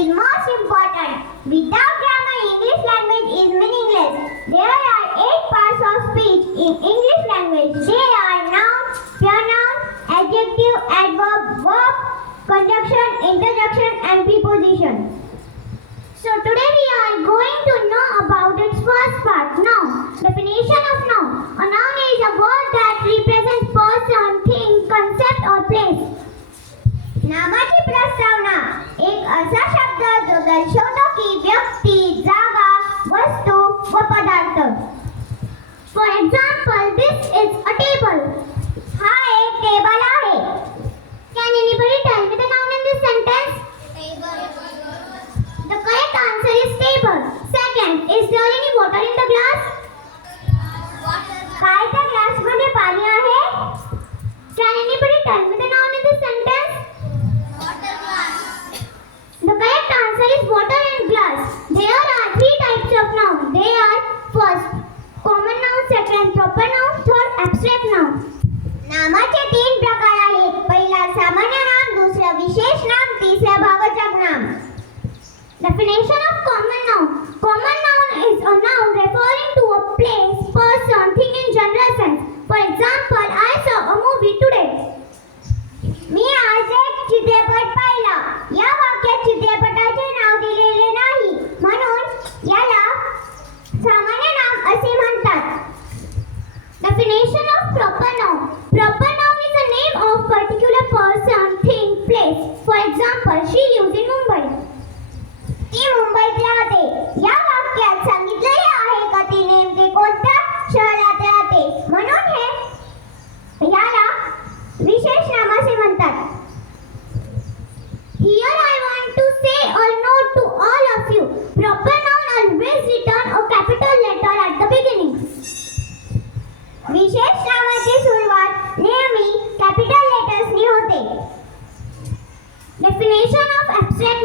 is most important. Without grammar, English language is meaningless. There are 8 parts of speech in English language. They are noun, pronoun, adjective, adverb, verb, conjunction, interjection, and preposition. So today we are going to know about its first part, noun. Definition of noun. A noun is a word that represents person, thing, concept or place. नामाची प्रस्तावना एक असा शब्द जो दर्शवतो की व्यक्ती, जागा, वस्तू व पदार्थ. For example, this is a table. हा एक टेबल आहे. Can anybody tell me the noun in this sentence? The correct answer is table. Second, is there any water in the glass? काय त्या ग्लास मध्ये पाणी आहे? Can anybody tell me the noun in this sentence? The correct answer is water and glass. There are 3 types of noun. They are first, common noun, second, proper noun, third, abstract noun. नामाचे 3 प्रकार आहेत. पहिला सामान्य नाम, दुसरा विशेष नाम, तिसरा भाववाचक नाम. Definition of common noun. Common noun is a noun referring to a place, person, thing in general sense. For example, I saw a movie today. मी आज एक चित्रपट पाहिला. या वाक्यात चित्रपटाचे नाव दिलेले नाही, म्हणून याला सामान्य नाम असे म्हणतात. Definition of proper noun. Proper noun is a name of particular person, thing, place. For example, she lives in Mumbai. ती मुंबईत राहते. या वाक्यात सांगितलेले आहे का ती नेमके कोणत्या शहरात राहते, म्हणून हे याला विशेष नाम असे म्हणतात. Here I want to say a note to all of you. Proper noun always return a capital letter at the beginning. विशेष नामाची सुरुवात नेहमी कॅपिटल लेटर्सनी होते. Definition of abstract